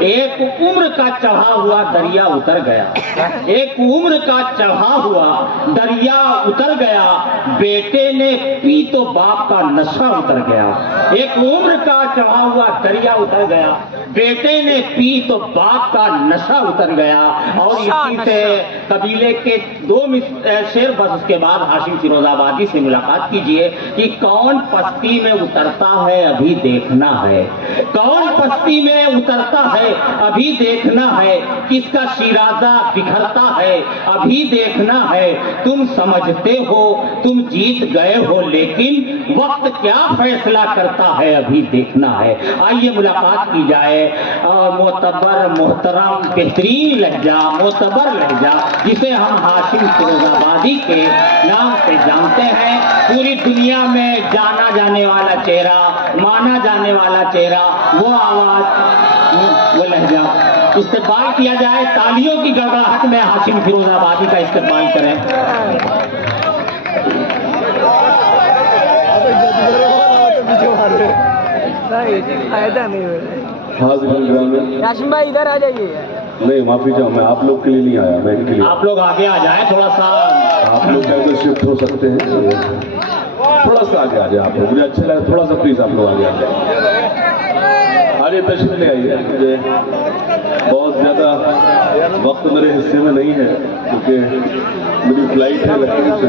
ایک عمر کا چڑھا ہوا دریا اتر گیا، ایک عمر کا چڑھا ہوا دریا اتر گیا، بیٹے نے پی تو باپ کا نشہ اتر گیا۔ ایک عمر کا چڑھا ہوا دریا اتر گیا، بیٹے نے پی تو باپ کا نشہ اتر گیا۔ اور اسی سے قبیلے کے دو شعر، بس اس کے بعد ہاشم فیروز آبادی سے ملاقات کیجئے کہ کون پستی میں اترتا ہے ابھی دیکھنا ہے، کون پستی میں اترتا ہے ابھی دیکھنا ہے، کس کا شیرازہ بکھرتا ہے ابھی دیکھنا ہے۔ تم سمجھتے ہو تم جیت گئے ہو، لیکن وقت کیا فیصلہ کرتا ہے ابھی دیکھنا ہے۔ آئیے ملاقات کی جائے معتبر محترم بہترین لہجہ، معتبر لہجہ جسے ہم ہاشم فیروز آبادی کے نام سے جانتے ہیں، پوری دنیا میں جانا جانے والا چہرہ، مانا جانے والا چہرہ، وہ آواز، وہ لہجہ۔ استقبال کیا جائے، تالیوں کی گڑگڑاہٹ میں ہاشم فیروز آبادی کا استقبال کریں۔ یاسین بھائی ادھر آ جائیے۔ نہیں معافی چاہوں، میں آپ لوگ کے لیے نہیں آیا، میں ان کے لیے۔ آپ لوگ آگے آ جائیں، تھوڑا سا آپ لوگ کیسے شفٹ ہو سکتے ہیں؟ تھوڑا سا آگے آ جائے آپ لوگ، مجھے اچھا لگا، تھوڑا سا پلیز آپ لوگ آگے آ جائیں، آجے تشریف لے آئیے۔ مجھے بہت زیادہ وقت میرے حصے میں نہیں ہے کیونکہ میری فلائٹ ہے لکھنؤ سے۔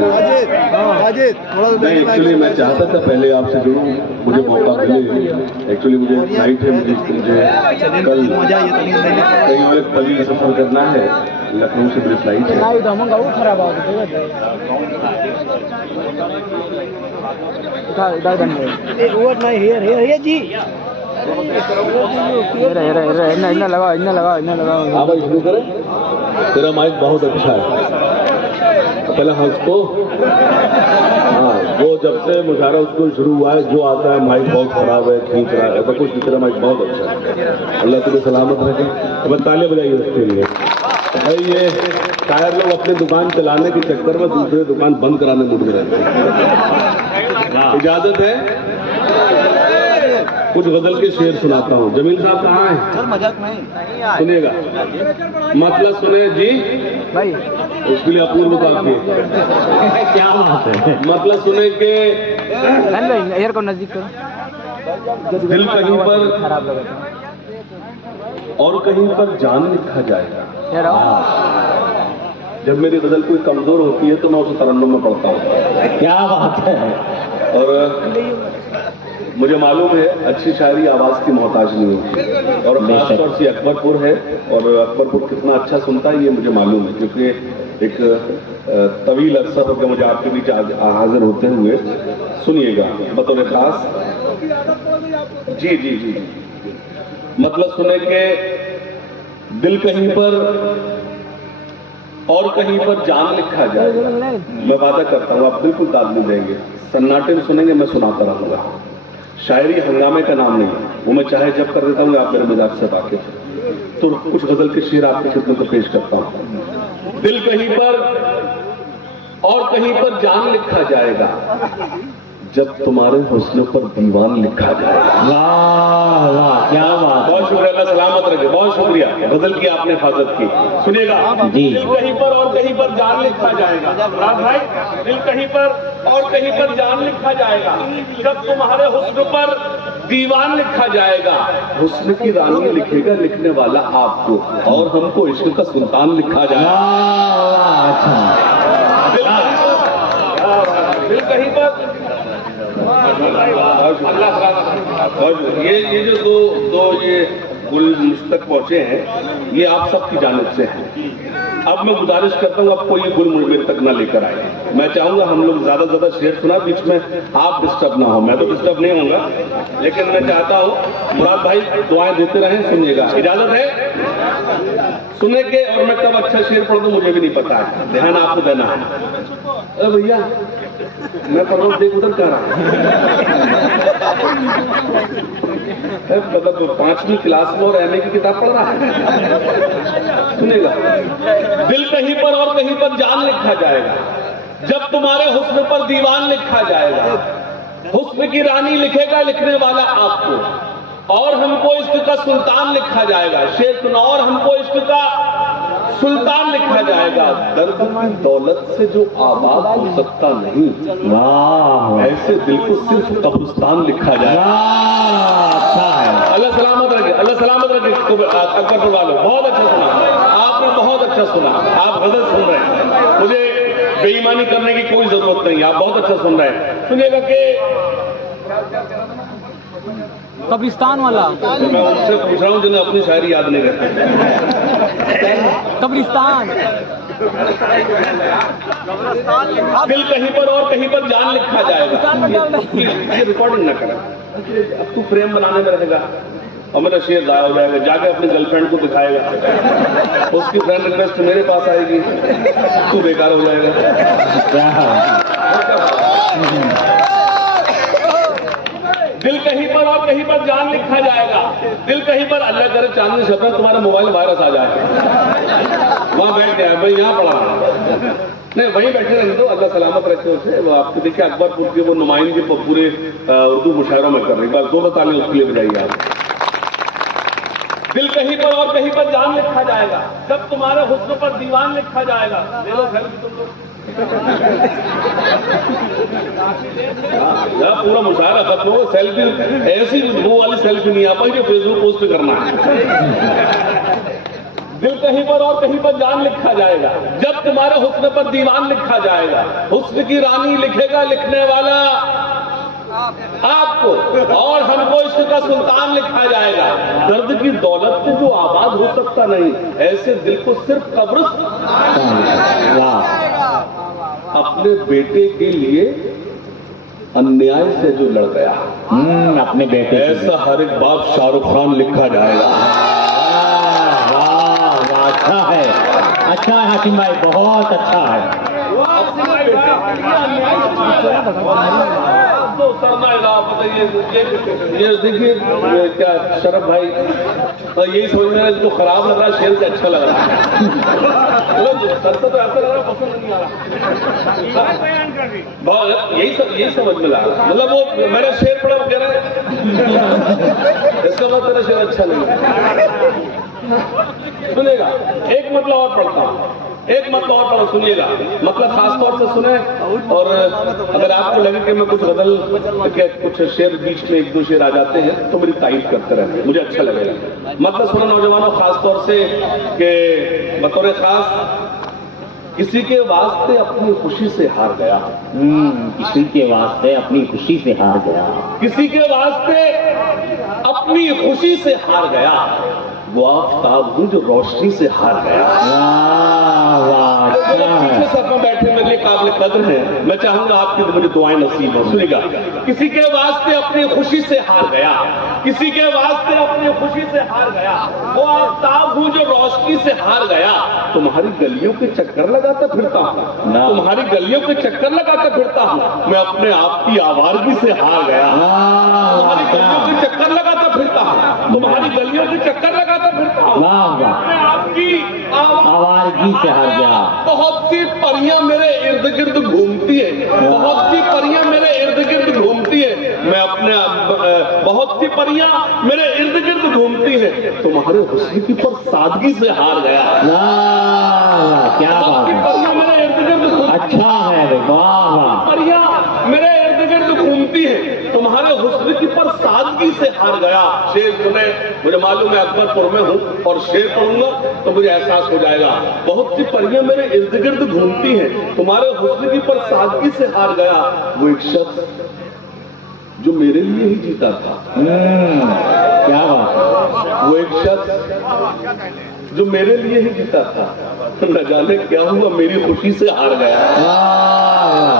نہیں ایکچولی میں چاہتا تھا پہلے آپ سے جڑوں، مجھے موقع ملے، ایکچولی مجھے فلائٹ ہے، مجھے کل کہیں اور ایک طویل سفر کرنا ہے، لکھنؤ سے میری فلائٹ ہے۔ ہاں بھائی شروع کریں، تیرا مائک بہت اچھا ہے، پہلے ہنس کو۔ ہاں وہ جب سے مشاعرہ اس کو شروع ہوا ہے، جو آتا ہے مائک بہت خراب ہے، کھینچ رہا ہے، ایسا کچھ نہیں، تیرا مائک بہت اچھا ہے، اللہ تجھے سلامت رکھے۔ اب تالیاں بجائیے اس کے لیے۔ بھائی یہ شاعر لوگ اپنی دکان چلانے کے چکر میں دوسرے دکان بند کرانے مجھے رہتے ہیں۔ اجازت ہے کچھ غزل کے شعر سناتا ہوں۔ جمیل صاحب کہاں ہیں؟ سنیے گا، مطلب سنیں جی بھائی، اس کے لیے اپورو کافی ہے، کیا بات ہے۔ مطلب سنیں کہ ایئر کو نزدیک کرو، دل کہیں پر خراب لگا اور کہیں پر جان لکھا جائے گا۔ تھا۔ جب میری غزل کوئی کمزور ہوتی ہے تو میں اسے ترنم میں پڑھتا ہوں۔ کیا بات ہے۔ اور مجھے معلوم ہے اچھی شاعری آواز کی محتاج نہیں ہوتی، اور خاص طور سے اکبر پور ہے، اور اکبر پور کتنا اچھا سنتا ہے یہ مجھے معلوم ہے، کیونکہ ایک طویل عرصہ ہو گیا مجھے آپ کے بیچ حاضر ہوتے ہوئے۔ سنیے گا بطور خاص، جی جی جی، مطلب سنیں کہ دل کہیں پر اور کہیں پر جان لکھا جائے گا۔ میں وعدہ کرتا ہوں آپ بالکل داد نہیں دیں گے، سناٹے میں سنیں گے، میں سناتا رہوں گا۔ شاعری ہنگامے کا نام نہیں، وہ میں چاہے جب کر دیتا ہوں، آپ میرے مزاج سے واقف ہیں، تو کچھ غزل کے شعر آپ کی خدمت کو پیش کرتا ہوں۔ دل کہیں پر اور کہیں پر جان لکھا جائے گا، جب تمہارے حسن پر دیوان لکھا جائے گا۔ واہ واہ، کیا بات۔ بہت شکریہ، اللہ سلامت رکھے، بہت شکریہ، غزل کی آپ نے حفاظت کی۔ سنیے گا، جی، دل کہیں پر اور کہیں پر جان لکھا جائے گا۔ راج بھائی، دل کہیں پر اور کہیں پر جان لکھا جائے گا، جب تمہارے حسن پر دیوان لکھا جائے گا۔ حسن کی رانی لکھے گا لکھنے والا آپ کو، اور ہم کو عشق کا سلطان لکھا جائے گا۔ دل کہیں پر یہ جو دو یہ گل مجھ تک پہنچے ہیں، یہ آپ سب کی جانب سے ہیں۔ اب میں گزارش کرتا ہوں آپ کو یہ گل میرے تک نہ لے کر آئے۔ میں چاہوں گا ہم لوگ زیادہ سے زیادہ شعر سنا، بیچ میں آپ ڈسٹرب نہ ہو، میں تو ڈسٹرب نہیں ہوں گا، لیکن میں چاہتا ہوں مراد بھائی دعائیں دیتے رہیں، سنیے گا، اجازت ہے؟ سنیں گے، اور میں کب اچھا شعر پڑھ دوں مجھے بھی نہیں پتا ہے، دھیان آپ کو دینا ہے۔ بھیا میں پروز دیکھ ادھر کر رہا مطلب 5ویں کلاس میں اور ایم اے کی کتاب پڑھ رہا ہے۔ سنے گا، دل کہیں پر اور کہیں پر جان لکھا جائے گا، جب تمہارے حسن پر دیوان لکھا جائے گا۔ حسن کی رانی لکھے گا لکھنے والا آپ کو، اور ہم کو عشق کا سلطان لکھا جائے گا. شعر سنا. اور ہم کو عشق کا سلطان لکھا جائے گا. درد کی دولت سے جو آباد ہو سکتا نہیں، ایسے دل کو صرف قبرستان لکھا جائے گا. اللہ سلامت رکھے، اللہ سلامت رکھے. اکبر پڑھ والو بہت اچھا سنا آپ نے، بہت اچھا سنا. آپ غزل سن رہے ہیں، مجھے بے ایمانی کرنے کی کوئی ضرورت نہیں. آپ بہت اچھا سن رہے ہیں. سنیے گا کہ قبرستان والا میں ان سے پوچھ رہا ہوں جنہیں اپنی شاعری یاد نہیں رہتی. قبرستان. دل کہیں پر اور کہیں پر جان لکھا جائے گا. یہ ریکارڈنگ نہ کریں، اب تو فریم بنانے میں رہے گا اور میرا شعر ضائع ہو جائے گا. جا کے اپنی گرل فرینڈ کو دکھائے گا، اس کی فرینڈ ریکویسٹ میرے پاس آئے گی، تو بیکار ہو جائے گا. دل کہیں پر اور کہیں پر جان لکھا جائے گا. دل کہیں پر، اللہ کرے چاندنی شبنم تمہارا موبائل وائرس آ جائے. وہاں بیٹھ گیا میں یہاں پڑھا نہیں، وہیں بیٹھے رہنے دو. اللہ سلامت رکھے اسے. وہ آپ کو دیکھیے اکبر پور کی وہ نمائندگی پورے اردو مشاعروں میں کر رہی. بس 2 تعلیم اس کے لیے بجائیے آپ. دل کہیں پر اور کہیں پر جان لکھا جائے گا. جب تمہارے حسن پر دیوان لکھا جائے گا. پورا مشاعرہ ختم ہو. سیلفی ایسی وہ والی سیلفی نہیں آ پائی جو فیس بک پوسٹ کرنا ہے. دل کہیں پر اور کہیں پر جان لکھا جائے گا. جب تمہارے حسن پر دیوان لکھا جائے گا. حسن کی رانی لکھے گا لکھنے والا آپ کو، اور ہم کو عشق کا سلطان لکھا جائے گا. درد کی دولت سے جو آباد ہو سکتا نہیں، ایسے دل کو صرف قبرستان. اپنے بیٹے کے لیے انیائے سے جو لڑ گیا، اپنے بیٹے ایسا ہر ایک باپ شاہ رخ خان لکھا جائے گا. اچھا ہے، اچھا ہے حاتم بھائی، بہت اچھا ہے. یہ دیکھیے کیا شرف بھائی یہی سمجھ رہے ہیں جو خراب لگ رہا ہے شعر سے اچھا لگ رہا ہے. سر سے تو ایسا لگ رہا ہے پسند نہیں آ رہا. یہی سمجھ میں لا رہا. مطلب وہ میں نے شعر پڑھا کہہ رہا ہے اس کا مطلب میرا شعر اچھا نہیں. سنیے گا ایک مطلب اور پڑھتا ہوں، ایک مطلب اور پڑھو. سنیے گا مطلب خاص طور سے سنیں. اور اگر آپ کو لگے کہ میں کچھ غزل کے کچھ شعر بیچ میں 1-2 شعر آ جاتے ہیں تو میری تائید کرتے رہے، مجھے اچھا لگے گا. مطلب سنو نوجوانوں، خاص طور سے کہ بطور خاص کسی کے واسطے اپنی خوشی سے ہار گیا. کسی کے واسطے اپنی خوشی سے ہار گیا. کسی کے واسطے اپنی خوشی سے ہار گیا. وہ آفتاب ہوں جو روشنی سے ہار گیا. پیچھے سب میں بیٹھے میرے لیے قابل قدر ہیں. میں چاہوں گا آپ کی مجھے دعائیں نصیب ہوں. سنیے گا. کسی کے واسطے اپنی خوشی سے ہار گیا. کسی کے واسطے اپنی خوشی سے ہار گیا. وہ آفتاب ہوں جو روشنی سے ہار گیا. تمہاری گلیوں کے چکر لگاتا پھرتا ہوں، تمہاری گلیوں کے چکر لگاتا پھرتا ہوں. میں اپنے آپ کی آوارگی سے ہار گیا. تمہاری گلیوں کے چکر لگاتا پھرتا ہوں، تمہاری گلیوں کے چکر لگاتا پھرتا ہوں. میں آپ کی آوارگی سے ہار گیا. بہت سی پریاں میرے ارد گرد گھومتی ہیں، بہت سی پریاں میرے ارد گرد گھومتی ہیں. میں اپنے بہت سی پریاں میرے ارد گرد گھومتی ہیں. تمہارے حسن کی پر سادگی سے ہار گیا. کیا بات ہے، پریاں میرے ارد گرد اچھا ہے. واہ، پریاں میرے ارد گرد گھومتی ہیں. تمہارے حسن کی پر سادگی سے ہار گیا. شعر سنے. مجھے معلوم ہے اکبر پور میں ہوں اور شعر پڑھوں گا تو مجھے احساس ہو جائے گا. بہت سی پریاں میرے ارد گرد گھومتی ہیں. تمہارے حسن کی پر سادگی سے ہار گیا. وہ ایک شخص جو میرے لیے ہی جیتا تھا. کیا بات ہے. وہ ایک شخص جو میرے لیے ہی جیتا تھا. نہ جانے کیا ہوا میری خوشی سے ہار گیا.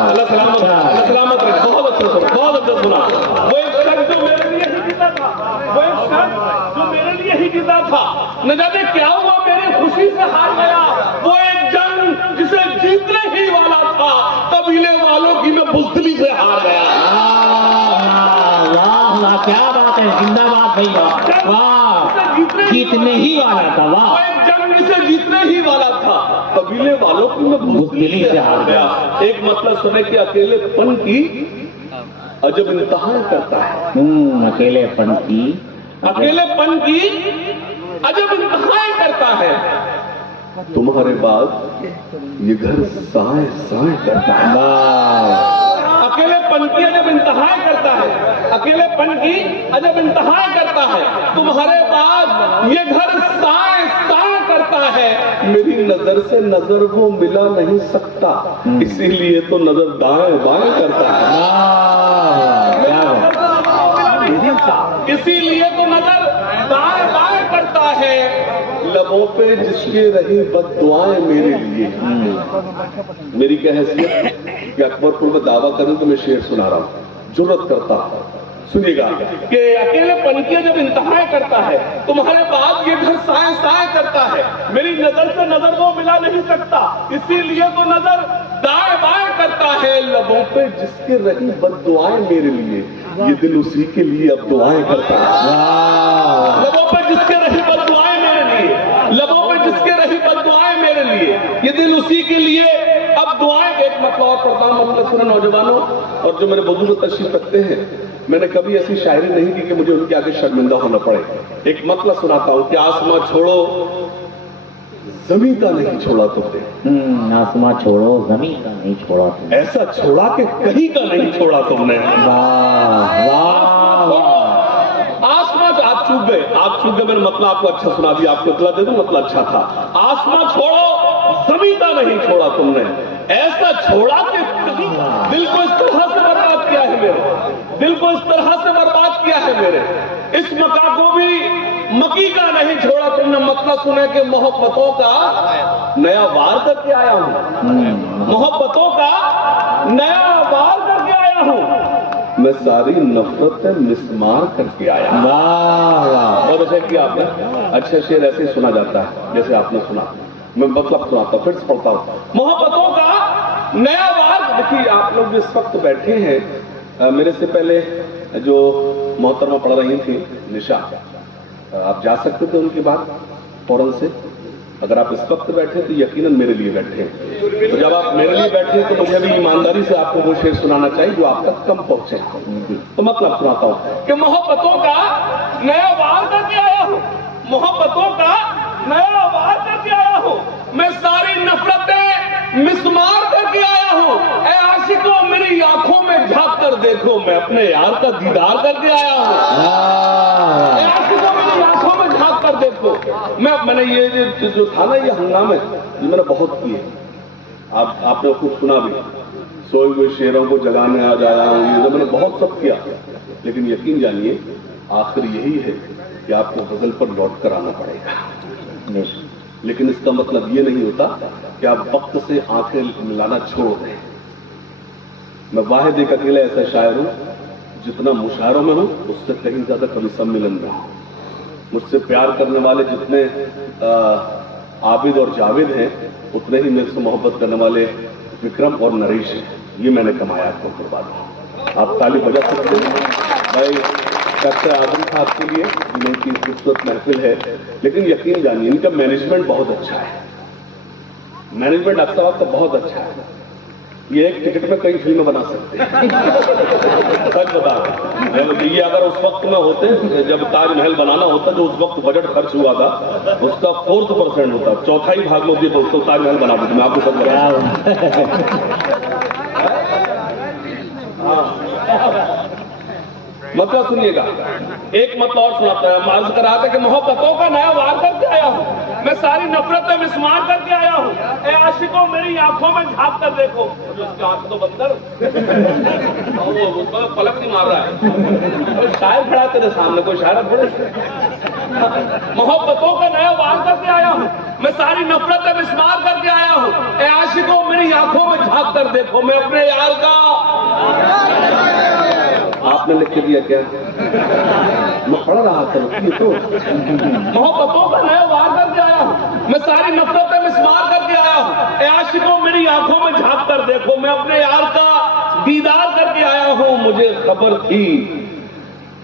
اللہ سلامت رکھے، اللہ سلامت رکھے. بہت اچھا سنا، بہت اچھا سنا. وہ ایک شخص جو میرے لیے ہی جیتا تھا. وہ ایک شخص جو میرے لیے ہی جیتا تھا. نہ جانے کیا ہوا میری خوشی سے ہار گیا. وہ ایک جنگ جسے جیتنے ہی والا تھا، قبیلے والوں کی میں بزدلی سے ہار گیا. کیا بات ہے. زندہ باد بھیا. واہ، جیتنے ہی والا تھا. واہ، ایک جنگ جسے جیتنے ہی والا تھا، قبیلے والوں کی میں بزدلی سے ہار گیا. ایک مطلب سنے کہ اکیلے پن کی عجب انتہا کرتا ہے. اکیلے پن کی अकेलेपन की अजब इंतहाएं करता है। तुम्हारे बाद ये घर साए साए करता है। अकेलेपन की अजब इंतहाएं करता है, अकेलेपन की अजब इंतहाएं करता है। तुम्हारे बाद ये घर साए साए करता है। मेरी नजर से नजर वो मिला नहीं सकता, इसीलिए तो नजर दाएं बाएं करता है। इसीलिए तो नजर दाएं बाएं करता है। लबों पे जिसके रही बद्दुआएं मेरे लिए। मेरी क्या हैसियत कि अकबरपुर में दावा करूं तो मैं शेर सुना रहा हूं, जुर्रत करता हूं, सुनिएगा कि अकेलेपन की जब इंतहाएं करता है, तुम्हारे बाद ये घर साए साए करता है। मेरी नजर से नजर वो मिला नहीं सकता, इसीलिए तो नजर दाएं बाएं करता है। लबों पे जिसके रही बद्दुआएं मेरे लिए, ये दिल उसी के लिए अब दुआएं करता है। लबों पे जिसके रही बद्दुआएं मेरे लिए, लबों पे जिसके रही बद्दुआएं मेरे लिए, ये दिल उसी के लिए अब दुआएं। एक मतलब और पढ़ता हूं, मतलब सुनो नौजवानों और जो मेरे बुजुर्ग तशरीफ रखते हैं, मैंने कभी ऐसी शायरी नहीं की कि मुझे उनके आगे शर्मिंदा होना पड़े। एक मतलब सुनाता हूं कि आसमां छोड़ो जमीन का नहीं छोड़ा तुमने। आसमां छोड़ो जमीन का नहीं छोड़ा तुमने। ऐसा छोड़ा कि कहीं का नहीं छोड़ा तुमने। वाह वाह। आसमां आप चूक गए, आप चूक गए। मैंने मतलब आपको अच्छा सुना दिया, आपको इतना दे दूं, मतलब अच्छा था। आसमां छोड़ो जमीन का नहीं छोड़ा तुमने, ऐसा छोड़ा कि कहीं दिल को इस तरह से बर्बाद किया है मेरे, दिल को इस तरह से बर्बाद किया है मेरे। इस मका को भी मकी का नहीं छोड़ा तुमने। मतलब सुने कि मोहब्बतों का नया वार करके आया हूं, मोहब्बतों का नया वार करके आया हूं। मैं सारी नफरत मिसमार करके आया। वाह वाह। और ऐसे किया आपने, अच्छा शेर ऐसे ही सुना जाता है जैसे आपने सुना। मैं मतलब सुनाता हूं, फिर से पढ़ता हूं। मोहब्बतों का नया वार। देखिए आप लोग जिस वक्त बैठे हैं, मेरे से पहले जो मोहतरमा पढ़ रही थी निशा, आप जा सकते थे उनके बाद फौरन से। अगर आप इस वक्त बैठे तो यकीनन मेरे लिए बैठे हैं। तो जब आप मेरे लिए बैठे तो मुझे भी ईमानदारी से आपको वो शेर सुनाना चाहिए जो आप तक कम पहुंचे। तो मतलब सुनाता हूं कि मोहब्बतों का नया वार करके आया हूं, मोहब्बतों का नया वार करके आया हूं। मैं सारी नफरतें मिसमार करके आया हूं। ऐ आशिकों मेरी आंखों में झांक कर देखो, मैं अपने यार का दीदार करके आया हूं। ऐ आशिकों मेरी आंखों में झांक कर देखो। मैंने ये जो था ना, ये हंगामे ये मैंने बहुत किए। आपने खुद सुना भी, सोए हुए शेरों को जगाने आ जाया हूं, ये मैंने बहुत सब किया। लेकिन यकीन जानिए आखिर यही है कि आपको गजल पर लौट कर आना पड़ेगा। लेकिन इसका मतलब ये नहीं होता कि आप वक्त से आंखें मिलाना छोड़ दें। मैं वाहिद एक अकेला ऐसा शायर हूं जितना मुशायरों में हूं उससे कहीं ज्यादा कभी सम्मेलन में हूं। मुझसे प्यार करने वाले जितने आबिद और जावेद हैं, उतने ही मेरे से मोहब्बत करने वाले विक्रम और नरेश हैं। ये मैंने कमाया आपको कुर्बान। आप ताली बजा सकते हैं भाई। डॉक्टर आजम साहब के लिए इनकी खूबसूरत महफिल है, लेकिन यकीन जानिए इनका मैनेजमेंट बहुत अच्छा है। मैनेजमेंट डॉक्टर साहब का बहुत अच्छा है। ये एक टिकट में कई फिल्में बना सकते हैं। सच बता रहा। ये अगर उस वक्त में होते जब ताजमहल बनाना होता, जो उस वक्त बजट खर्च हुआ था उसका 4% होता, चौथाई भाग में उसको ताजमहल बना देते। मैं आपको सब बता मतलब सुनिएगा। एक मतलब और सुनाता है। मार्ज कर रहा था कि मोहब्बतों का नया वार करके आया हूं, मैं सारी नफरतें मिसमार करके आया हूं। ऐ आशिकों मेरी आंखों में झांक कर देखो। उसकी आंख तो बंदर वो पलक नहीं मार रहा है। कोई शायर खड़ा तेरे सामने, कोई शायर थोड़े। मोहब्बतों का नया वार करके आया हूं, मैं सारी नफरतें मिसमार करके आया हूं। ऐ आशिकों मेरी आंखों में झांक कर देखो, मैं अपने यार का। आपने लिख के दिया क्या? मैं पढ़ रहा था तो। मोहब्बतों का नया वार करके आया हूं, मैं सारी नफरतें मिसमार करके आया हूं। ऐ आशिकों मेरी आंखों में झांक कर देखो, मैं अपने यार का दीदार करके आया हूं। मुझे खबर थी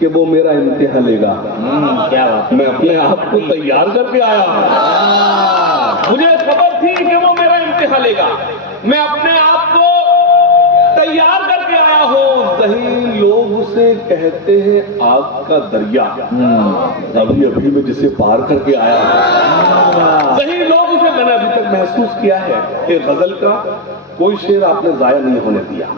कि वो मेरा इम्तिहान लेगा। क्या बात। मैं अपने आप को तैयार करके आया हूं। मुझे खबर थी कि वो मेरा इम्तिहान लेगा। मैं अपने आप को तैयार करके आया चाहो ज़हीन लोग उसे कहते हैं आग का दरिया। अभी अभी में जिसे पार करके आया ज़हीन लोग उसे, मैंने अभी तक महसूस किया है कि गजल का कोई शेर आपने जाया नहीं होने दिया,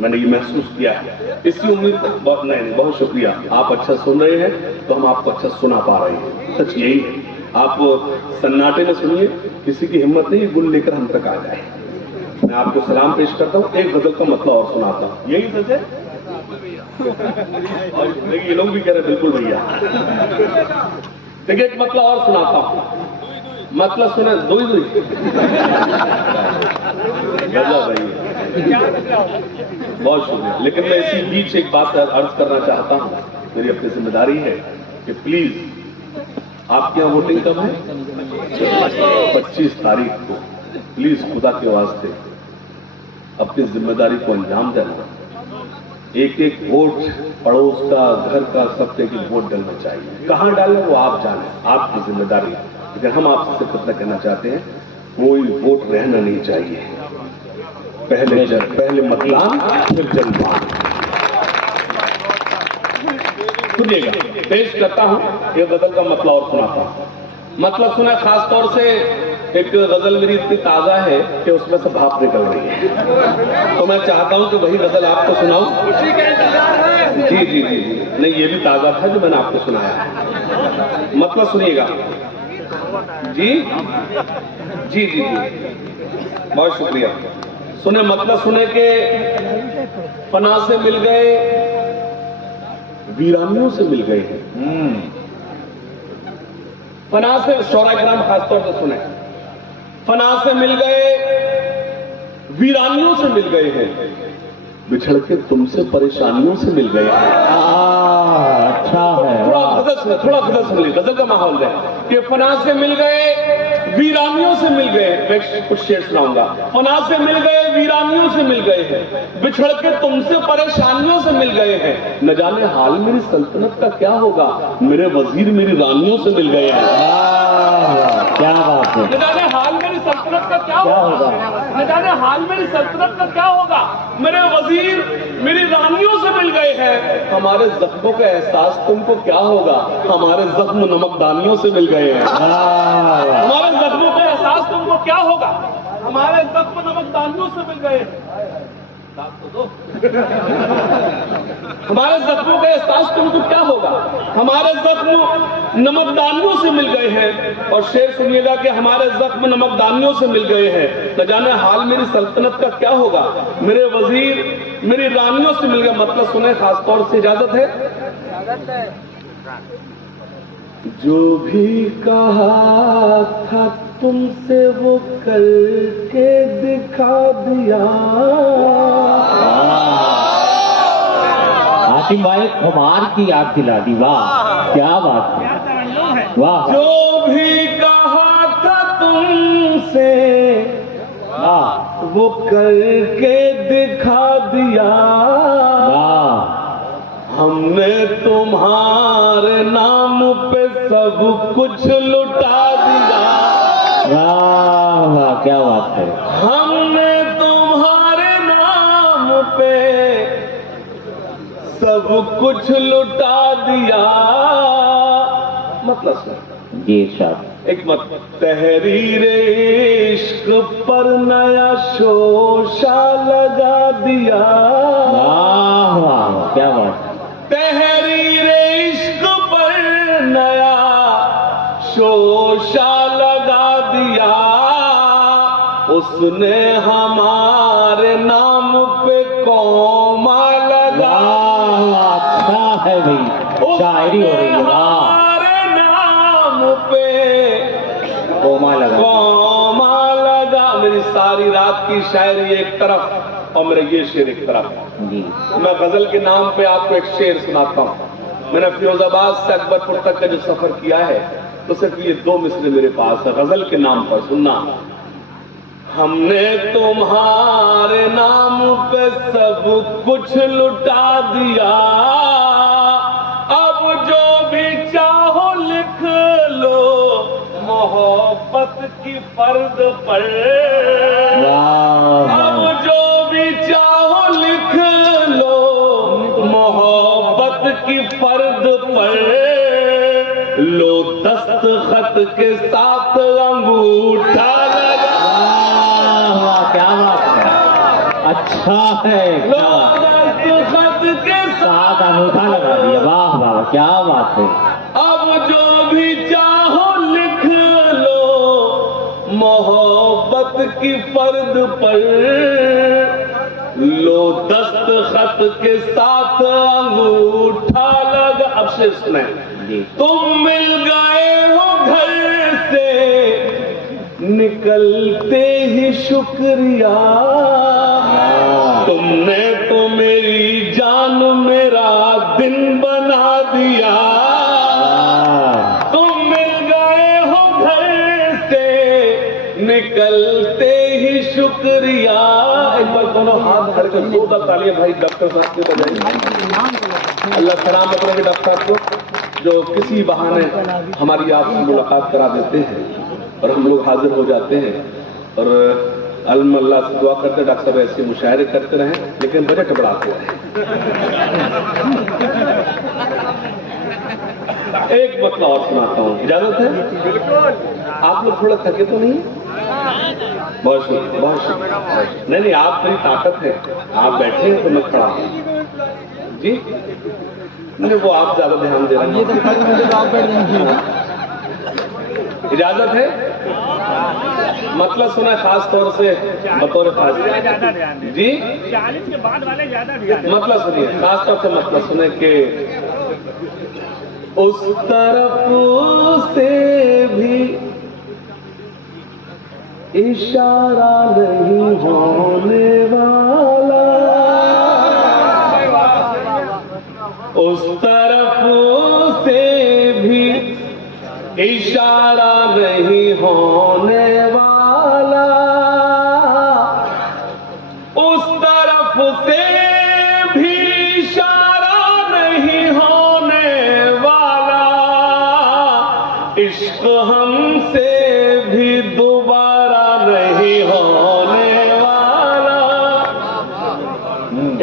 मैंने ये महसूस किया है। इसी उम्मीद तक नहीं, बहुत शुक्रिया, आप अच्छा सुन रहे हैं तो हम आपको अच्छा सुना पा रहे हैं, सच यही है। आप सन्नाटे में सुनिए, किसी की हिम्मत नहीं गुण लेकर हम तक आ जाए। मैं आपको सलाम पेश करता हूँ, एक गजल का मतलब और सुनाता हूँ, यही सच है। और देखिए ये लोग भी कह रहे बिल्कुल भैया। देखिए एक मतलब और सुनाता हूँ, मतलब सुने दो ही बहुत शुक्रिया। लेकिन मैं इसी बीच एक बात अर्ज करना चाहता हूँ, मेरी अपनी जिम्मेदारी है कि प्लीज आपके यहाँ वोटिंग कब है? 25 तारीख को। प्लीज खुदा के वास्ते अपनी जिम्मेदारी को अंजाम देना। एक एक वोट पड़ोस का, घर का, सब एक एक वोट डालना चाहिए। कहाँ डालें वो आप जाने, आपकी जिम्मेदारी। लेकिन हम आपसे कितना कहना चाहते हैं, कोई वोट रहना नहीं चाहिए। पहले मतदान फिर जनपान। सुनिएगा, पेश करता हूं, ये गजल का मतलब और सुनाता हूं। मतलब सुना, खास तौर से एक गजल मेरी इतनी ताजा है कि उसमें से भाप निकल रही है, तो मैं चाहता हूं कि वही गजल आपको सुनाऊं। जी जी जी जी, नहीं ये भी ताजा था जो मैंने आपको सुनाया। मतलब सुनिएगा जी जी जी जी, बहुत शुक्रिया। सुने मतलब सुने के फना से मिल गए, वीरानियों से मिल गए हैं। फना से, शौरा किराम खासतौर से सुने, फना से मिल गए, वीरानियों से मिल गए हैं, बिछड़ के तुमसे परेशानियों से मिल गए हैं। अच्छा है, थोड़ा गजल सुन ली, गजल का माहौल है कि फना से मिल गए, वीरानियों से मिल गए। मैं कुछ शेर सुनाऊंगा। फना से मिल गए, वीरानियों से मिल गए हैं, बिछड़ के तुमसे परेशानियों से मिल गए हैं। न जाने हाल मेरी सल्तनत का क्या होगा, मेरे वजीर मेरी रानियों से मिल गए हैं। क्या बात है। न जाने हाल मेरी सल्तनत का क्या होगा, न जाने हाल मेरी सल्तनत का क्या होगा, मेरे वजीर मेरी रानियों से मिल गए हैं। हमारे जख्मों का एहसास तुमको क्या होगा, हमारे जख्म नमकदानियों से मिल गए हैं। हमारे जख्मों का एहसास तुमको क्या होगा, हमारे जख्म नमकदानियों से मिल गए हैं। हमारे जख्मों का एहसास तुमको क्या होगा, हमारे जख्म नमकदानियों से मिल गए हैं। और शेर सुनिएगा कि हमारे जख्म नमकदानियों से मिल गए हैं। न जाने हाल मेरी सल्तनत का क्या होगा, मेरे वजीर मेरी रानियों से मिल गए। मतलब सुने, खासतौर से इजाजत है। जो भी कहा था तुमसे वो करके दिखा दिया। हातिम भाई खुमार की याद दिला दी, वाह क्या बात है, वाह। जो भी कहा था तुमसे वाह वो करके दिखा दिया। वाह, हमने तुम्हारे नाम पे सब कुछ लुटा दिया। वाह वाह, क्या बात है। हमने तुम्हारे नाम पे सब कुछ लुटा दिया। मतलब सर जी साहब, एक मत, तहरीर इश्क पर नया शोशा लगा दिया। वाह वाह, क्या बात है। तहरीर इश्क पर नया शोशा लगा दिया। उसने हमारे नाम पे कौमा लगा। अच्छा है भाई, शायरी हो रही है। वाह, हमारे नाम पे कोमा लगा। कौमा लगा। मेरी सारी रात की शायरी एक तरफ और मेरा ये शेर एक तरफ। जी, मैं गजल के नाम पे आपको एक शेर सुनाता हूँ। मैंने फिरोजाबाद से अकबरपुर तक का जो सफर किया है, तो सिर्फ ये 2 मिसरे मेरे पास है गजल के नाम पर, सुनना। हमने तुम्हारे नाम पे सब कुछ लुटा दिया। अब जो भी चाहो लिख लो मोहब्बत की फर्द पर। अब जो भी चाहो लिख लो خط کے ساتھ انگوٹھا لگا. واہ کیا بات ہے. اچھا ہے. لو دست خط کے ساتھ انگوٹھا لگا دیا. واہ واہ کیا بات ہے. اب جو بھی چاہو لکھ لو محبت کی فرد پر. لو دست خط کے ساتھ انگوٹھا لگا. اب سے سنیں. تم مل گئے ہو گھر سے نکلتے ہی شکریہ. تم نے تو میری جان میرا دن بنا دیا. تم مل گئے ہو گھر سے نکلتے ہی شکریہ. ایک بار دونوں ہاتھ کھڑے کر زوردار تالیاں بھائی ڈاکٹر صاحب کے بجائے. اللہ سلامت رکھے ڈاکٹر صاحب کو جو کسی بہانے ہماری آپ سے ملاقات کرا دیتے ہیں اور ہم لوگ حاضر ہو جاتے ہیں. اور اللہ سے دعا کرتے ڈاکٹر صاحب ایسے مشاعرے کرتے رہیں لیکن بجٹ بڑھاتے رہیں. ایک مسئلہ اور سناتا ہوں, اجازت ہے؟ آپ لوگ تھوڑا تھکے تو نہیں؟ بہت شکریہ بہت شکریہ. نہیں آپ میری طاقت ہے. آپ بیٹھے ہیں تو میں کھڑا ہوں. جی نہیں وہ آپ زیادہ دھیان دے رہے ہیں. اجازت ہے؟ مطلب سنا خاص طور سے بطور خاص. جی 40 کے بعد والے زیادہ مطلب سنیے خاص طور سے مطلب سنیں کہ اس طرف سے بھی اشارہ نہیں ہونے والا. اس طرف سے بھی اشارہ نہیں ہونے والا. اس طرف سے بھی اشارہ نہیں ہونے والا. عشق ہم سے بھی دوبارہ نہیں ہونے والا.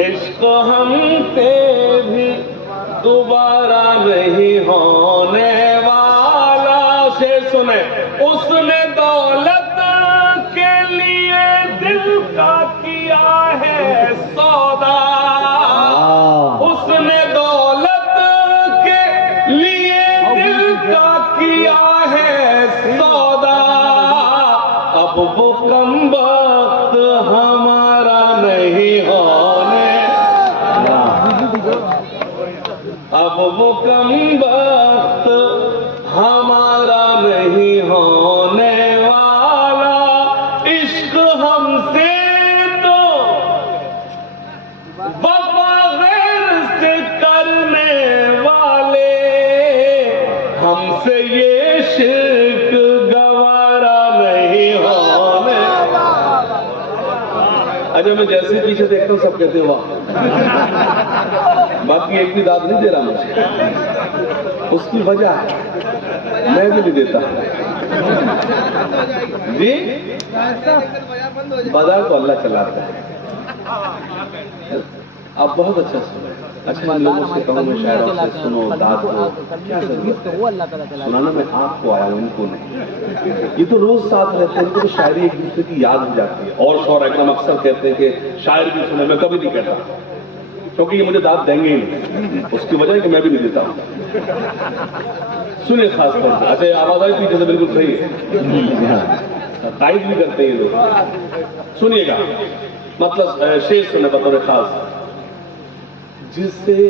عشق ہم سے بھی دوبارہ نہیں ہونے والا. سے سنیں اس نے دولت کے لیے دل کا کیا ہے سودا. اس نے دولت کے لیے دل کا کیا ہے سودا. اب وہ کم وقت ہمارا نہیں ہونے. اب وہ کم وقت ہمارا نہیں ہونے والا. عشق ہم سے تو وفا غیر سے کرنے والے. ہم سے یہ شرک گوارا نہیں ہونے. اچھا میں جیسے پیچھے دیکھتا ہوں سب کہتے ہیں واہ. باقی ایک بھی داد نہیں دے رہا مجھے. اس کی وجہ ہے میں بھی نہیں دیتا. جی بازار تو اللہ چلاتا ہے. آپ بہت اچھا سنیں. اچھا میں لوگوں سے کہوں میں شاعروں سے سنو داد دو. کیا سنانا میں آپ کو آیا ہوں ان کو نہیں. یہ تو روز ساتھ رہتے ہیں. ان کو تو شاعری ایک دوسرے کی یاد ہو جاتی ہے. اور شور اکرم اکثر کہتے ہیں کہ شاعر بھی سنے. میں کبھی نہیں کہتا کیونکہ یہ مجھے داد دیں گے ہی نہیں. اس کی وجہ ہے کہ میں بھی نہیں دیتا ہوں. سنیں خاص طور سے. اچھا آواز آئی پیچھے سے بالکل صحیح ہے. تائید بھی کرتے ہیں یہ لوگ. سنیے گا مطلب شعر سنیں بطور خاص. جسے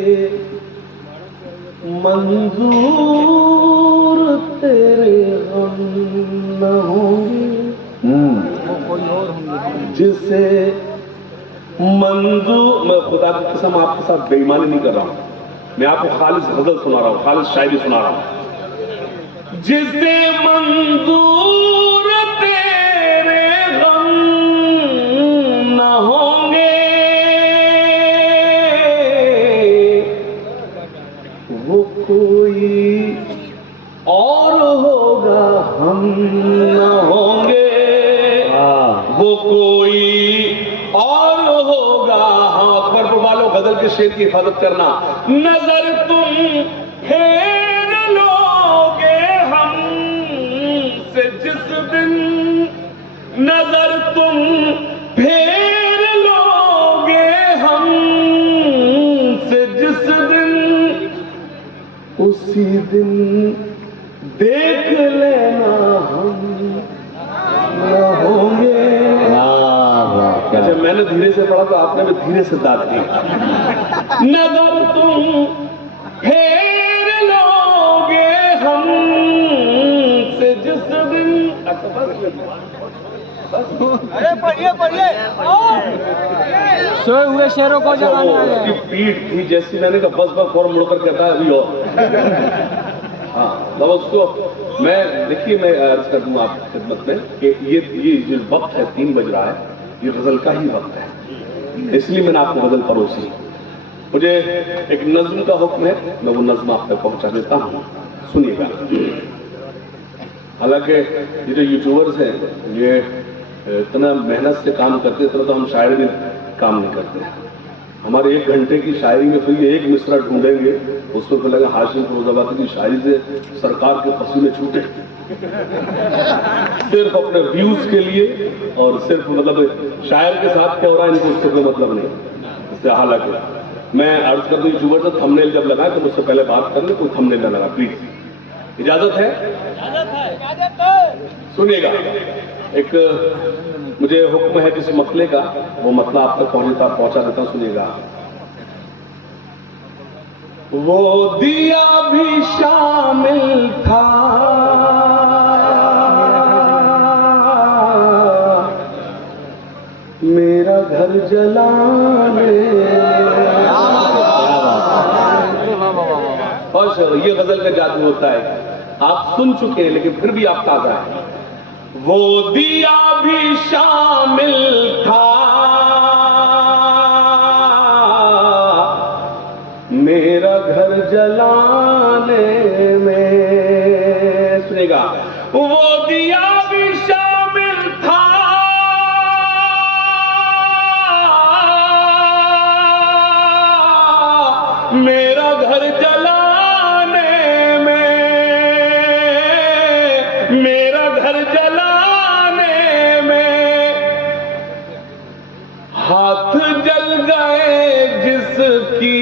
منظور تیرے غم نہ ہوں گے. جسے منظور. میں خدا کی قسم آپ کے ساتھ بے ایمانی نہیں کر رہا ہوں. میں آپ کو خالص غزل سنا رہا ہوں, خالص شاعری سنا رہا ہوں. جسے منظور تیرے غم نہ ہوں گے وہ کوئی اور ہوگا ہم نہ ہوں گے. وہ کوئی اور ہوگا. ہاں اکبر پر والوں غزل کے شعر کی حفاظت کرنا. نظر تم پھیر لو گے ہم जिस दिन नजर तुम फेर लोगे हमसे जिस दिन, उसी दिन देख लेना हम न होंगे। अच्छा, मैंने धीरे से पढ़ा तो आपने भी धीरे से दाद दी। नजर तुम फेर लोगे हमसे जिस दिन। अरे पढ़िए पढ़िए, सोए हुए शेरों को जगाने आ उसकी गए। पीठ थी जैसी, मैंने कहा बस बस और मुड़कर कहता है अभी और। हाँ, तो उसको मैं देखिए, मैं अर्ज कर दूं आपकी खिदमत में कि ये जो वक्त है 3 बज रहा है, ये गजल का ही वक्त है, इसलिए मैंने आपको गजल परोसी। मुझे एक नज्म का हुक्म है, मैं वो नज्म आप तक पहुंचा देता हूँ, सुनिएगा। हालांकि ये जो यूट्यूबर्स हैं ये इतना मेहनत से काम करते, इतना तो हम शायरी में काम नहीं करते। हमारे 1 घंटे की शायरी में फिर ये एक मिसरा ढूंढेंगे, उसको फिर लगा हाशिम फिरोजाबादी की शायरी से सरकार के पसीने छूटे, सिर्फ अपने व्यूज के लिए, और सिर्फ मतलब शायर के साथ क्या हो रहा है इनको उससे कोई मतलब नहीं। इससे हालांकि मैं अर्ज कर दूं यूट्यूबर से थंबनेल जब लगाए तो मुझसे पहले बात कर ले, कोई थंबनेल न लगा प्लीज, इजाजत है? सुनिएगा, एक मुझे हुक्म है जिस मसले का, वो मसला आप तक पहुंचा देता हूं, सुनिएगा। वो दिया भी शामिल था मेरा घर जलाने। और ये गजल का जादू होता है, आप सुन चुके हैं लेकिन फिर भी आप ताजा हैं। वो दिया भी शामिल था मेरा घर जलाने में। सुनेगा, वो दिया भी शामिल था मेरा घर जलाने में, मेरा घर जलाने में। हाथ जल गए जिसकी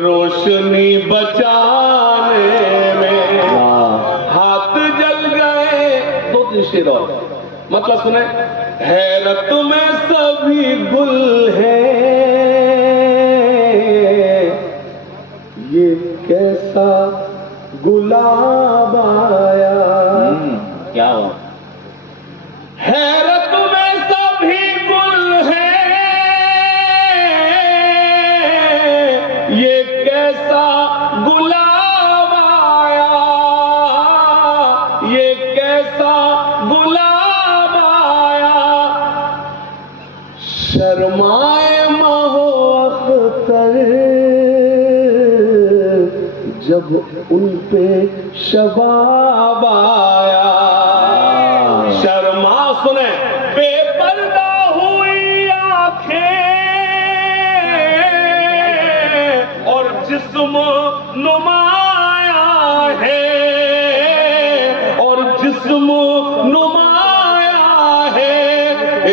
रोशनी बचाने में, हाथ जल गए। 2-3 शेर और मतलब सुने। हैरत में सभी गुल हैं, ये कैसा गुलाब आया। क्या हुआ? हैरत में सभी गुल हैं, ये कैसा गुलाब आया, ये कैसा गुलाब आया। शर्माए महो अख्तर जब उन पे शबाब आया। शर्मा सुने, बेपर्दा हुई आंखें और जिस्म नुमाया है, और जिस्म नुमाया है।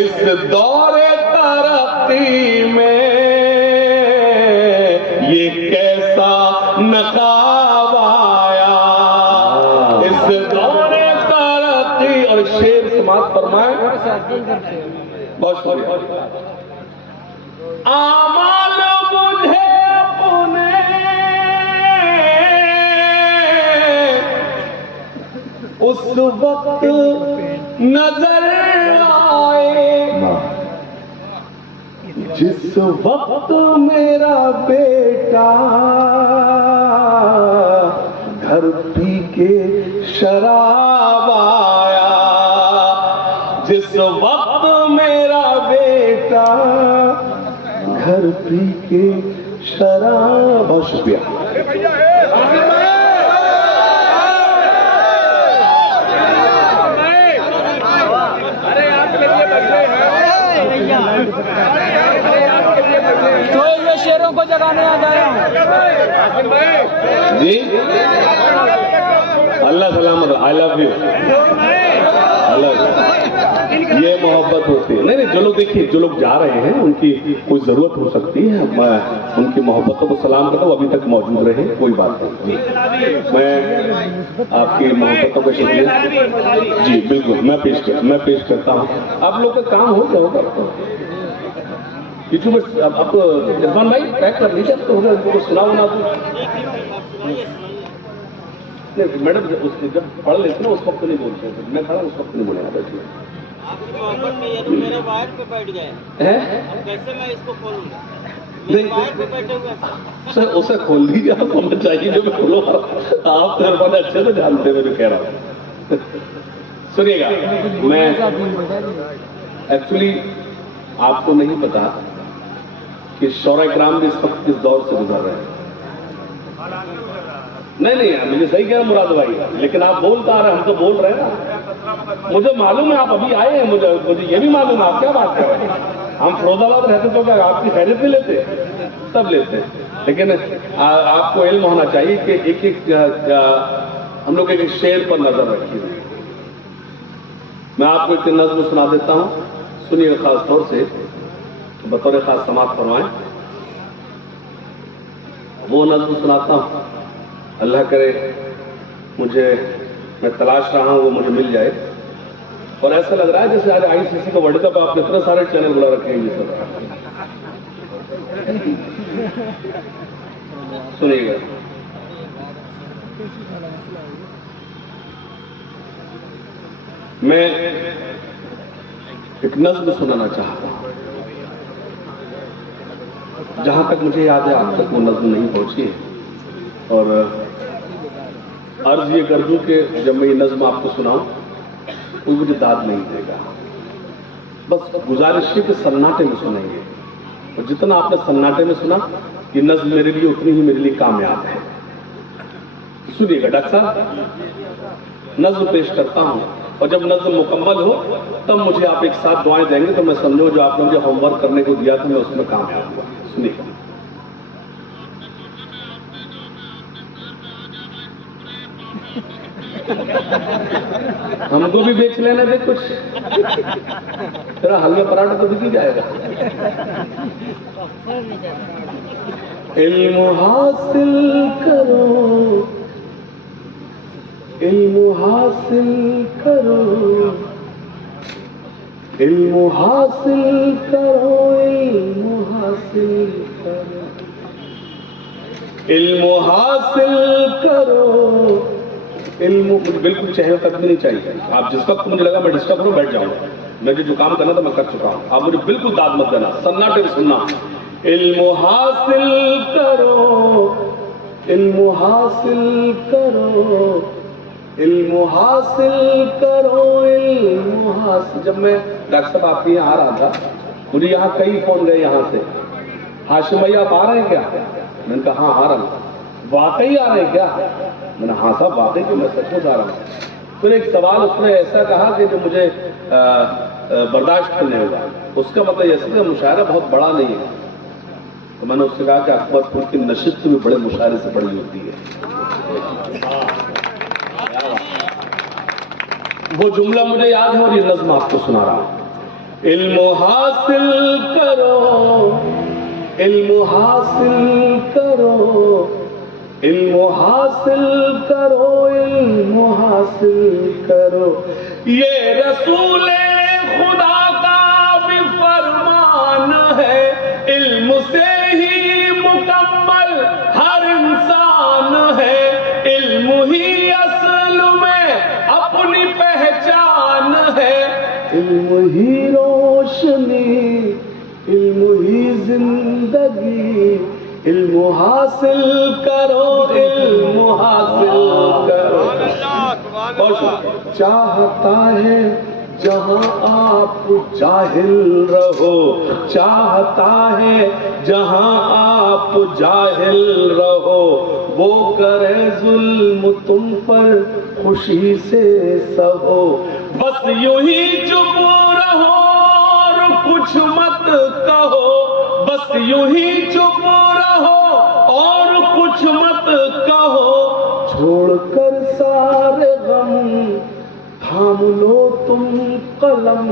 इस दौरे तरक्की में ये कैसा नकाब आया। इस दौरे तरक्की, और शेर समाज फरमाए, बहुत शुक्रिया। आमाल मुझे अपने उस वक्त नजर आए जिस वक्त मेरा बेटा घर पी के शराब आया। जिस वक्त मेरा बेटा घर पी के शराब। बहुत शुक्रिया। सोए हुए शेरों को जगाने आ गया हूँ। जी, अल्लाह जिंदा सलामत, आई लव यू, ये मोहब्बत होती है। नहीं, जो लोग देखिए, जो लोग जा रहे हैं उनकी कोई जरूरत हो सकती है, मैं उनकी मोहब्बतों को सलाम करता हूँ, अभी तक मौजूद रहे, कोई बात नहीं। मैं आपकी मोहब्बतों का शुक्रिया जी, बिल्कुल मैं पेश करता हूँ। आप लोग का काम हो गया होगा किचू में, आप इरफान भाई पैक कर लीजिए, आप तो होगा, उनको सुनाओ ना तो नहीं, मैडम जब पढ़ लेते ना उस वक्त नहीं बोलते, मैं खड़ा उस वक्त नहीं बोलेगा, बैठिए। मोहब्बत में ये तो मेरे वायर पे बैठ गए हैं? अब कैसे मैं इसको खोलूंगा? नहीं, वायर पे बैठे हुए सर उसे खोल दीजिए, आप समझ जाइए जो मैं खोलो, आप तो इरफान अच्छे से जानते हैं मैं जो कह रहा हूँ। सुनिएगा, मैं एक्चुअली आपको नहीं पता कि शौरा इकराम भी इस वक्त किस दौर से गुजर रहे हैं। नहीं, मुझे सही कह रहा मुराद भाई, लेकिन आप बोलता आ रहे, हम तो बोल रहे हैं ना। मुझे मालूम है आप अभी आए हैं, मुझे ये भी मालूम है आप क्या बात कर रहे हैं। हम फिरोजाबाद रहते तो क्या आपकी खैरियत भी लेते, सब लेते, लेकिन आपको इल्म होना चाहिए कि एक हम लोग एक शेर पर नजर रखिए। मैं आपको एक नज़्म सुना देता हूँ, सुनिए खास तौर से, बतौर खास समाप्त फरमाएं। वो नज़्म सुनाता हूँ, अल्लाह करे मैं तलाश रहा हूँ वो मुझे मिल जाए। और ऐसा लग रहा है जैसे आज ICC का वर्ल्ड कप आपने इतने सारे चैनल बुला रखे हैं। ये सब सुनिएगा, मैं एक नज़्म सुनाना चाहता हूँ। जहां तक मुझे याद है आप तक वो नज़्म नहीं पहुंची है, और अर्ज ये कर दूं कि जब मैं ये नज़्म आपको सुनाऊं कोई मुझे दाद नहीं देगा, बस गुजारिश है कि सन्नाटे में सुनेंगे, और जितना आपने सन्नाटे में सुना ये नज़्म मेरे लिए उतनी ही मेरे लिए कामयाब है। सुनिएगा डॉक्टर साहब, नज़्म पेश करता हूं, और जब नज़्म मुकम्मल हो तब मुझे आप एक साथ दुआएं देंगे तो मैं समझो जो आपने मुझे होमवर्क करने को दिया था मैं उसमें कामयाब हुआ। सुनिए, हमको भी बेच लेना दे कुछ, तेरा हलवे पराठा तो बिक ही जाएगा। इल्म हासिल करो, इल्म हासिल करो, इल्म हासिल करो, इल्म हासिल करो, इल्म हासिल करो, इल्म। मुझे बिल्कुल चेहरे तक भी नहीं चाहिए, आप जिस वक्त मुझे लगा मैं डिस्टर्ब करूं बैठ जाऊंगा, मुझे जो काम करना था मैं कर चुका हूं, आप मुझे बिल्कुल दाद मत देना, सन्नाटे में सुनना। इल्म हासिल करो, इल्म हासिल करो, इल्म हासिल करो, इल्म हासिल। जब मैं डॉक्टर साहब आपके यहाँ आ रहा था, मुझे यहाँ कई फोन गए यहाँ से, हाशिम भाई आप आ रहे हैं क्या? मैंने कहा हाँ आ रहा हूँ। वाकई आ रहे हैं क्या? मैंने हाँ साहब वाकई कि मैं सचमुच आ रहा हूँ। फिर एक सवाल उसने ऐसा कहा कि जो मुझे बर्दाश्त नहीं होगा, उसका मतलब ऐसा कि मुशायरा बहुत बड़ा नहीं है। तो मैंने उससे कहा कि अकबरपुर की नशिस्त भी बड़े मुशायरे से बड़ी होती है। वो जुमला मुझे याद है और ये नज़्म आपको सुना रहा हूं। इल्म हासिल करो, इल्म हासिल करो, इल्म हासिल करो, इल्म हासिल करो, ये रसूले खुदा का भी फरमान है, इल्म से ही मुकम्मल हर इंसान है, इल्म ही असल में अपनी पहचान है, इल्म ही रोशनी, इल्म ही जिंदगी, इल्म हासिल करो, इल्म हासिल करो। चाहता है जहां आप जाहिल रहो, चाहता है जहां आप जाहिल रहो, वो करे जुल्म तुम पर खुशी से सहो, बस यूं ही चुप रहो और कुछ मत कहो, बस यूं ही चुप रहो और कुछ मत कहो, چھوڑ کر سارے غم تھام لو تم قلم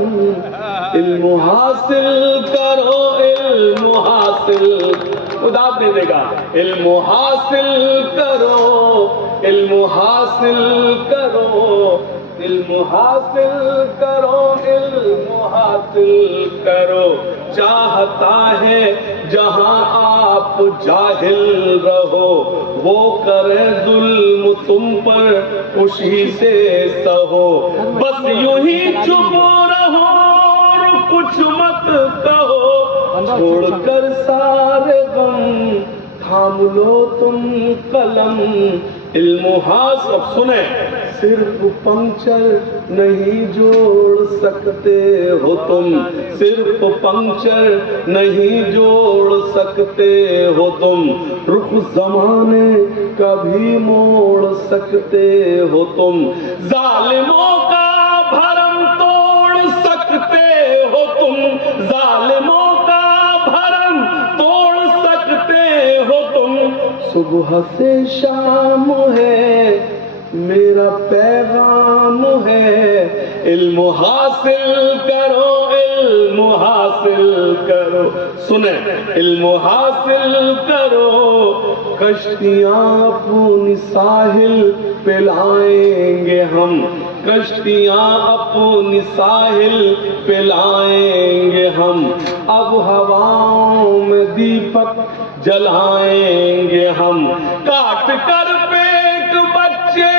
علم حاصل کرو علم حاصل خدا دے دے گا علم حاصل کرو علم حاصل کرو علم حاصل کرو علم حاصل کرو چاہتا ہے جہاں آپ جاہل رہو وہ کرے ظلم تم پر خوشی سے سہو بس یوں ہی چپ رہو اور کچھ مت کہو چھوڑ کر سارے غم تھام لو تم قلم علم حاصل اب سنیں صرف پنکچر نہیں جوڑ سکتے ہو تم صرف پنکچر نہیں جوڑ سکتے ہو تم رخ زمانے کا بھی موڑ سکتے ہو تم ظالموں کا بھرم توڑ سکتے ہو تم ظالموں کا بھرم توڑ سکتے ہو تم صبح سے شام ہے میرا پیغام ہے علم حاصل کرو علم حاصل کرو سنیں علم حاصل کرو کشتیاں اپنی ساحل پہ لائیں گے ہم کشتیاں اپنی ساحل پہ لائیں گے ہم اب ہواؤں میں دیپک جلائیں گے ہم کاٹ کر پیٹ بچے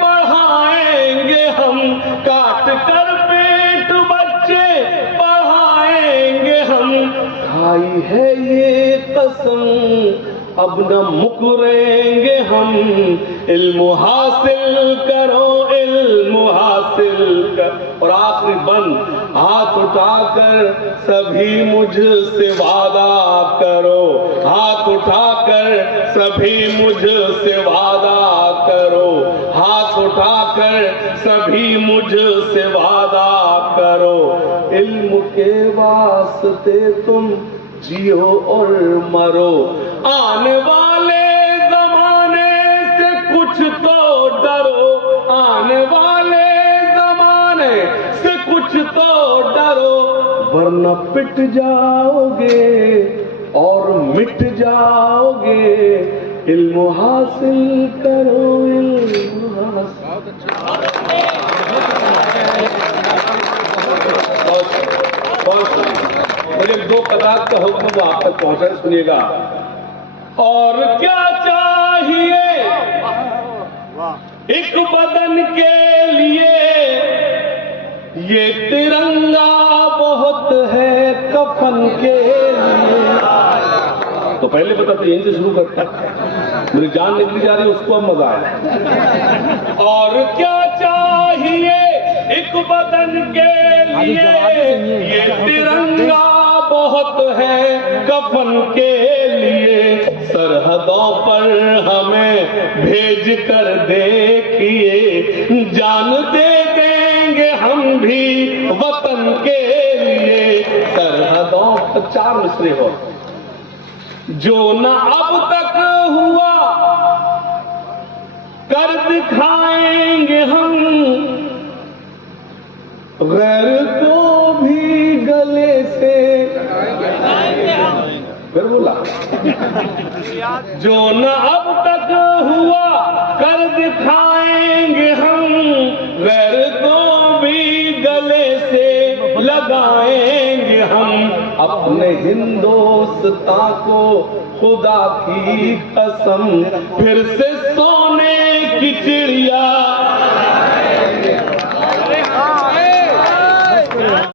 پڑھائیں گے ہم کاٹ کر پیٹ بچے پڑھائیں گے ہم کھائی ہے یہ قسم اب نہ مکریں گے ہم علم حاصل کرو علم حاصل کر اور آخری بند ہاتھ اٹھا کر سبھی مجھ سے وعدہ کرو ہاتھ اٹھا کر سبھی مجھ سے وعدہ کرو ہاتھ اٹھا کر سبھی مجھ سے وعدہ کرو علم کے واسطے تم جیو اور مرو آنے والے زمانے سے کچھ تو ڈرو آنے والے زمانے سے کچھ تو ڈرو ورنہ پٹ جاؤ گے اور مٹ جاؤ گے علم حاصل کرو علم حاصل مجھے دو قطعات کا حکم وہ آپ تک پہنچا سنیے گا اور کیا چاہیے ایک بدن کے لیے یہ ترنگا بہت ہے کفن کے لیے تو پہلے پتا تو یہیں سے شروع کرتا میری جان نکلی جا رہی ہے اس کو اب مزہ آیا اور کیا چاہیے ایک بدن کے لیے یہ ترنگا بہت ہے کفن کے لیے سرحدوں پر ہمیں بھیج کر دیکھیے جان دے دیں گے ہم بھی وطن کے لیے سرحدوں پر چار مصرے ہو جو نہ اب تک ہوا کر دکھائیں گے ہم غیر کو بھی گلے سے پھر بولا جو نہ اب تک ہوا کر دکھائیں گے ہم غیر کو بھی گلے سے لگائیں گے ہم اپنے ہندوستاں کو خدا کی قسم پھر سے سونے کی چڑیا